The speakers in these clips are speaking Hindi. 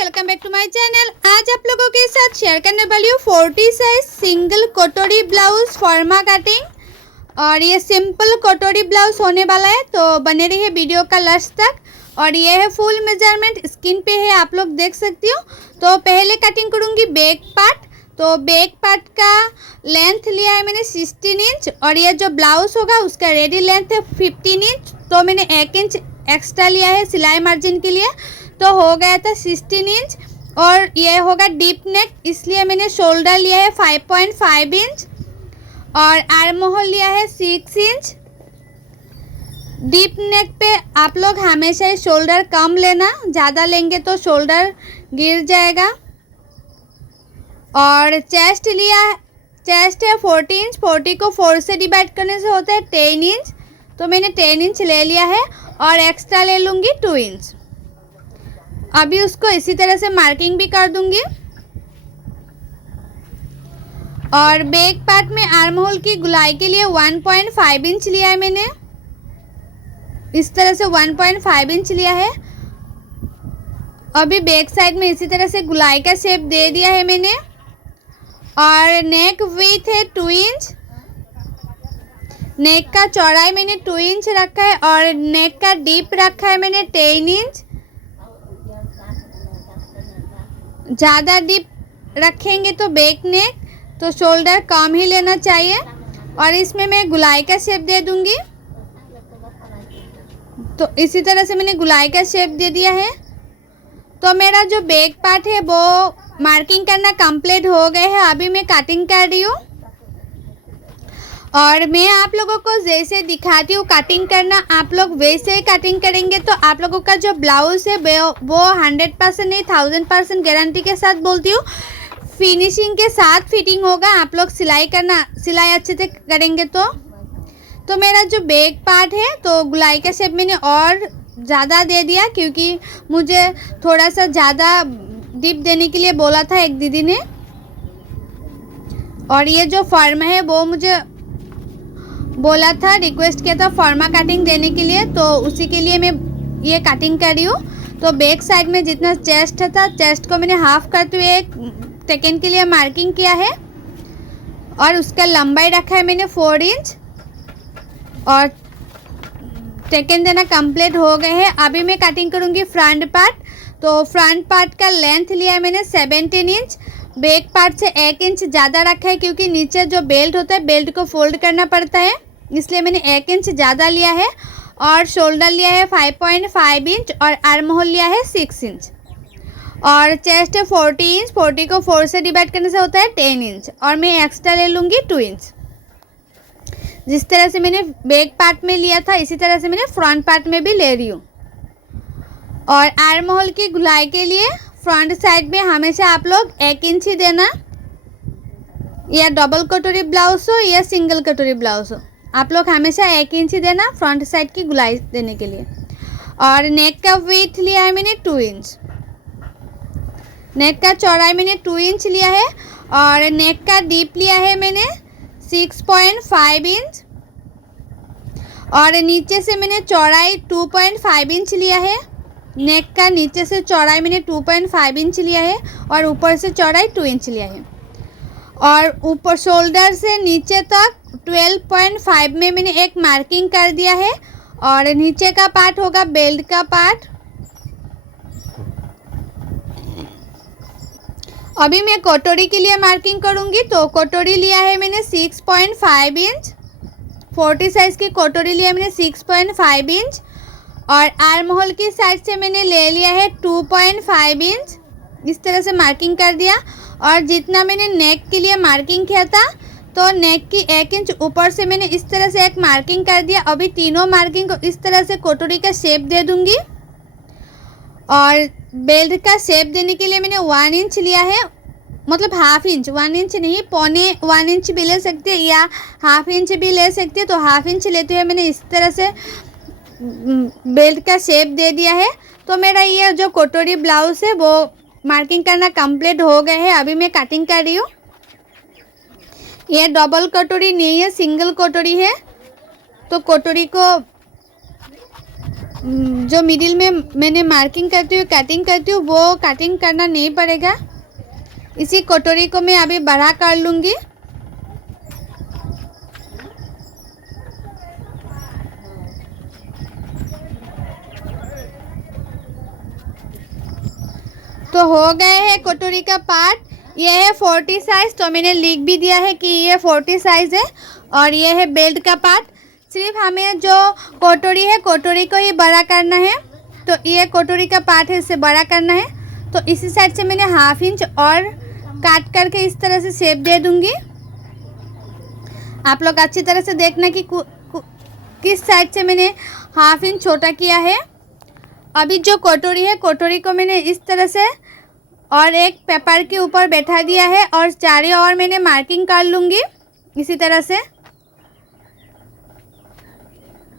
Welcome back to my channel. आज आप लोगों के साथ शेयर करने वाली हूँ 40 साइज सिंगल कटोरी ब्लाउज फॉर्मा कटिंग। और ये सिंपल कटोरी ब्लाउज होने वाला है, तो बने रहिए वीडियो का लास्ट तक। और ये है फुल मेजरमेंट, स्क्रीन पे है, आप लोग देख सकती हो। तो पहले कटिंग करूँगी बैक पार्ट। तो बैक पार्ट का लेंथ लिया है मैंने 16 इंच और ये जो ब्लाउज होगा उसका रेडी लेंथ है 15 इंच। तो मैंने 1 इंच एक्स्ट्रा लिया है सिलाई मार्जिन के लिए, तो हो गया था 16 इंच। और ये होगा डीप नेक, इसलिए मैंने शोल्डर लिया है 5.5 इंच और आर्म होल लिया है 6 इंच। डीप नेक पे आप लोग हमेशा ही शोल्डर कम लेना, ज़्यादा लेंगे तो शोल्डर गिर जाएगा। और चेस्ट है 40 इंच। 40 को 4 से डिवाइड करने से होता है 10 इंच, तो मैंने 10 इंच ले लिया है और एक्स्ट्रा ले लूँगी 2 इंच। अभी उसको इसी तरह से मार्किंग भी कर दूंगी। और बैक पार्ट में आर्म होल की गुलाई के लिए 1.5 इंच लिया है मैंने, इस तरह से 1.5 इंच लिया है। अभी बैक साइड में इसी तरह से गुलाई का शेप दे दिया है मैंने। और नेक विड्थ है 2 इंच। नेक का चौड़ाई मैंने 2 इंच रखा है और नेक का डीप रखा है मैंने 10 इंच। ज़्यादा डीप रखेंगे तो बैक नेक, तो शोल्डर कम ही लेना चाहिए। और इसमें मैं गुलाई का शेप दे दूंगी। तो इसी तरह से मैंने गुलाई का शेप दे दिया है। तो मेरा जो बैक पार्ट है वो मार्किंग करना कंप्लीट हो गया है। अभी मैं कटिंग कर रही हूँ और मैं आप लोगों को जैसे दिखाती हूँ कटिंग करना, आप लोग वैसे ही कटिंग करेंगे तो आप लोगों का जो ब्लाउज है वो 100% नहीं 1000% गारंटी के साथ बोलती हूँ फिनिशिंग के साथ फिटिंग होगा। आप लोग सिलाई अच्छे से करेंगे तो मेरा जो बैक पार्ट है तो गुलाई का शेप मैंने और ज़्यादा दे दिया, क्योंकि मुझे थोड़ा सा ज़्यादा डीप देने के लिए बोला था एक दीदी ने। और ये जो फॉर्म है वो मुझे बोला था, रिक्वेस्ट किया था फॉर्मा कटिंग देने के लिए, तो उसी के लिए मैं ये कटिंग कर रही हूँ। तो बैक साइड में जितना चेस्ट था, चेस्ट को मैंने हाफ करते हुए 1 सेकेंड के लिए मार्किंग किया है और उसका लंबाई रखा है मैंने 4 इंच। और सेकेंड देना कंप्लीट हो गए हैं। अभी मैं कटिंग करूँगी फ्रंट पार्ट। तो फ्रंट पार्ट का लेंथ लिया है मैंने 17 इंच। बैक पार्ट से 1 इंच ज़्यादा रखा है, क्योंकि नीचे जो बेल्ट होता है बेल्ट को फोल्ड करना पड़ता है, इसलिए मैंने 1 इंच ज़्यादा लिया है। और शोल्डर लिया है 5.5 इंच और आर्म होल लिया है 6 इंच। और चेस्ट है 40 इंच। 40 को 4 से डिवाइड करने से होता है 10 इंच और मैं एक्स्ट्रा ले लूँगी 2 इंच। जिस तरह से मैंने बैक पार्ट में लिया था इसी तरह से मैंने फ्रंट पार्ट में भी ले रही हूँ। और आर्म होल की गुलाई के लिए फ्रंट साइड में हमेशा आप लोग 1 इंच ही देना, या डबल कटोरी ब्लाउज हो या सिंगल कटोरी ब्लाउज हो, आप लोग हमेशा 1 इंच ही देना फ्रंट साइड की गुलाई देने के लिए। और नेक का विड्थ लिया है मैंने 2 इंच। नेक का चौड़ाई मैंने 2 इंच लिया है और नेक का डीप लिया है मैंने 6.5 इंच। और नीचे से मैंने चौड़ाई 2.5 इंच लिया है। नेक का नीचे से चौड़ाई मैंने 2.5 इंच लिया है और ऊपर से चौड़ाई 2 इंच लिया है। और ऊपर शोल्डर से नीचे तक 12.5 में मैंने एक मार्किंग कर दिया है। और नीचे का पार्ट होगा बेल्ट का पार्ट। अभी मैं कटोरी के लिए मार्किंग करूँगी। तो कटोरी लिया है मैंने 6.5 इंच। 40 साइज़ की कटोरी लिया है मैंने 6.5 इंच। और आर्म होल की साइड से मैंने ले लिया है 2.5 इंच, इस तरह से मार्किंग कर दिया। और जितना मैंने नेक के लिए मार्किंग किया था, तो नेक की 1 इंच ऊपर से मैंने इस तरह से एक मार्किंग कर दिया। अभी तीनों मार्किंग को इस तरह से कटोरी का शेप दे दूंगी। और बेल्ट का शेप देने के लिए मैंने 1 इंच लिया है, मतलब हाफ इंच, 1 इंच नहीं, 1.25 इंच भी ले सकते हैं या हाफ इंच भी ले सकते हैं। तो हाफ इंच लेते हुए मैंने इस तरह से बेल्ट का शेप दे दिया है। तो मेरा ये जो कटोरी ब्लाउज है वो मार्किंग करना कंप्लीट हो गया है। अभी मैं कटिंग कर रही हूँ। ये डबल कटोरी नहीं है, सिंगल कटोरी है। तो कटोरी को जो मिडिल में मैंने मार्किंग करती हुई कटिंग करती हूँ वो कटिंग करना नहीं पड़ेगा। इसी कटोरी को मैं अभी बड़ा कर लूँगी। तो हो गए हैं कटोरी का पार्ट। ये है 40 साइज़, तो मैंने लिख भी दिया है कि ये 40 साइज़ है। और ये है बेल्ट का पार्ट। सिर्फ हमें जो कटोरी है कटोरी को ही बड़ा करना है। तो ये कटोरी का पार्ट है, इसे बड़ा करना है। तो इसी साइड से मैंने 1/2 इंच और काट करके इस तरह से शेप दे दूंगी। आप लोग अच्छी तरह से देखना कि किस साइड से मैंने 1/2 इंच छोटा किया है। अभी जो कटोरी है कटोरी को मैंने इस तरह से और एक पेपर के ऊपर बैठा दिया है और चारों ओर मैंने मार्किंग कर लूँगी इसी तरह से।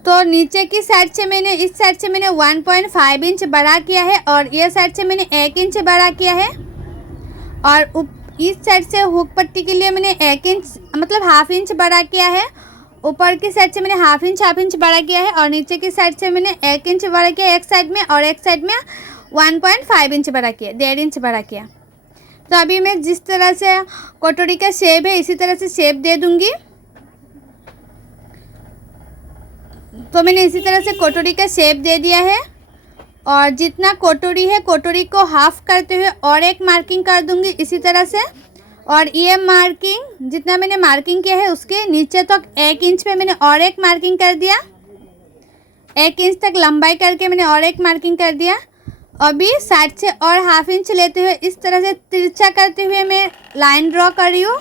तो नीचे की साइड से मैंने इस साइड से मैंने 1.5 इंच बड़ा किया है और ये साइड से मैंने 1 इंच बड़ा किया है। और इस साइड से हुक पट्टी के लिए मैंने 1 इंच मतलब 1/2 इंच बड़ा किया है। ऊपर की साइड से मैंने 1/2 इंच बड़ा किया है और नीचे की साइड से मैंने 1 इंच बड़ा किया एक साइड में और एक साइड में 1.5 इंच बड़ा किया, 1.5 इंच बड़ा किया। तो अभी मैं जिस तरह से कटोरी का शेप है इसी तरह से शेप दे दूंगी। तो मैंने इसी तरह से कटोरी का शेप दे दिया है और जितना कटोरी है कटोरी को हाफ करते हुए और एक मार्किंग कर दूंगी इसी तरह से। और ये मार्किंग जितना मैंने मार्किंग किया है उसके नीचे तक 1 इंच पे मैंने और एक मार्किंग कर दिया। 1 इंच तक लंबाई करके मैंने और एक मार्किंग कर दिया। अभी साइड से और 1/2 इंच लेते हुए इस तरह से तिरछा करते हुए मैं लाइन ड्रॉ कर रही हूँ।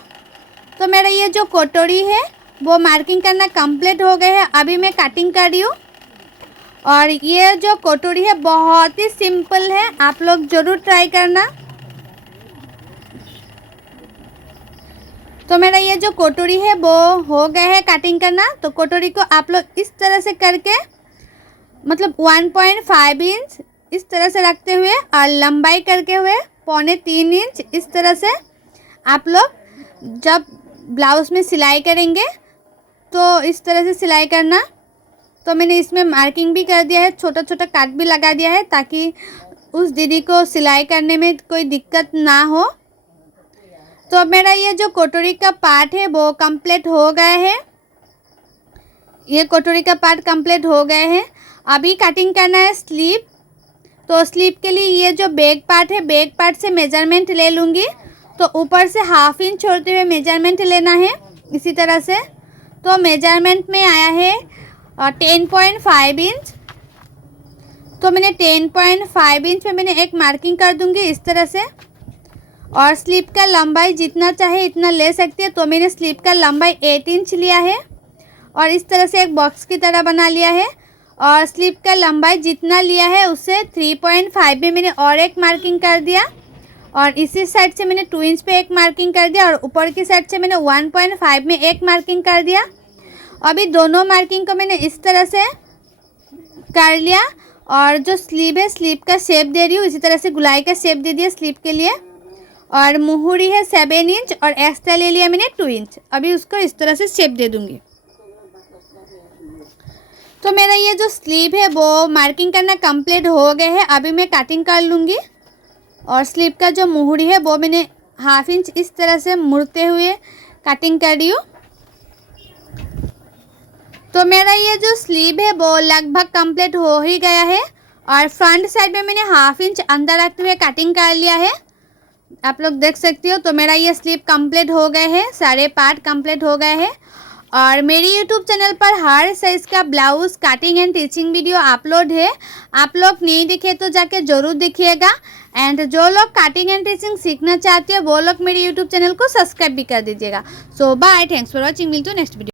तो मेरा ये जो कटोरी है वो मार्किंग करना कंप्लीट हो गया है। अभी मैं कटिंग कर रही हूँ। और ये जो कटोरी है बहुत ही सिंपल है, आप लोग ज़रूर ट्राई करना। तो मेरा ये जो कटोरी है वो हो गया है कटिंग करना। तो कटोरी को आप लोग इस तरह से करके मतलब 1.5 इंच इस तरह से रखते हुए और लंबाई करके हुए 2.25 इंच इस तरह से आप लोग जब ब्लाउज़ में सिलाई करेंगे तो इस तरह से सिलाई करना। तो मैंने इसमें मार्किंग भी कर दिया है, छोटा छोटा काट भी लगा दिया है ताकि उस दीदी को सिलाई करने में कोई दिक्कत ना हो। तो मेरा ये जो कटोरी का पार्ट है वो कंप्लीट हो गया है। ये कटोरी का पार्ट कंप्लीट हो गए हैं। अभी कटिंग करना है स्लीव। तो स्लीव के लिए ये जो बैक पार्ट है बैक पार्ट से मेजरमेंट ले लूँगी। तो ऊपर से 1/2 इंच छोड़ते हुए मेजरमेंट लेना है इसी तरह से। तो मेजरमेंट में आया है 10.5 इंच। तो मैंने 10.5 इंच पे मैंने एक मार्किंग कर दूंगी इस तरह से। और स्लीव का लंबाई जितना चाहे इतना ले सकती है। तो मैंने स्लीव का लंबाई 8 इंच लिया है और इस तरह से एक बॉक्स की तरह बना लिया है। और स्लीव का लंबाई जितना लिया है उससे 3.5 में मैंने और एक मार्किंग कर दिया। और इसी साइड से मैंने 2 इंच पे एक मार्किंग कर दिया और ऊपर की साइड से मैंने 1.5 में एक मार्किंग कर दिया। अभी दोनों मार्किंग को मैंने इस तरह से कर लिया। और जो स्लीव है स्लीव का शेप दे रही हूँ इसी तरह से गुलाई का शेप दे दिया स्लीव के लिए। और मुहूरी है 7 इंच और एक्स्ट्रा ले लिया मैंने 2 इंच। अभी उसको इस तरह से शेप दे दूँगी। तो मेरा ये जो स्लीव है वो मार्किंग करना कंप्लीट हो गया है। अभी मैं कटिंग कर लूँगी। और स्लीव का जो मुहूरी है वो मैंने 1/2 इंच इस तरह से मुड़ते हुए कटिंग कर रही हूँ। तो मेरा ये जो स्लीव है वो लगभग कंप्लीट हो ही गया है। और फ्रंट साइड में मैंने 1/2 इंच अंदर रखते हुए कटिंग कर लिया है, आप लोग देख सकती हो। तो मेरा ये स्लीव कंप्लीट हो गए हैं, सारे पार्ट कंप्लीट हो गए हैं। और मेरी यूट्यूब चैनल पर हर साइज़ का blouse cutting and teaching video upload है। आप लोग नहीं दिखे तो जाके ज़रूर देखिएगा। एंड जो लोग कटिंग एंड टीचिंग सीखना चाहते हैं वो लोग मेरे यूट्यूब चैनल को सब्सक्राइब भी कर दीजिएगा। सो बाय, थैंक्स फॉर वॉचिंग, मिलते हैं नेक्स्ट वीडियो।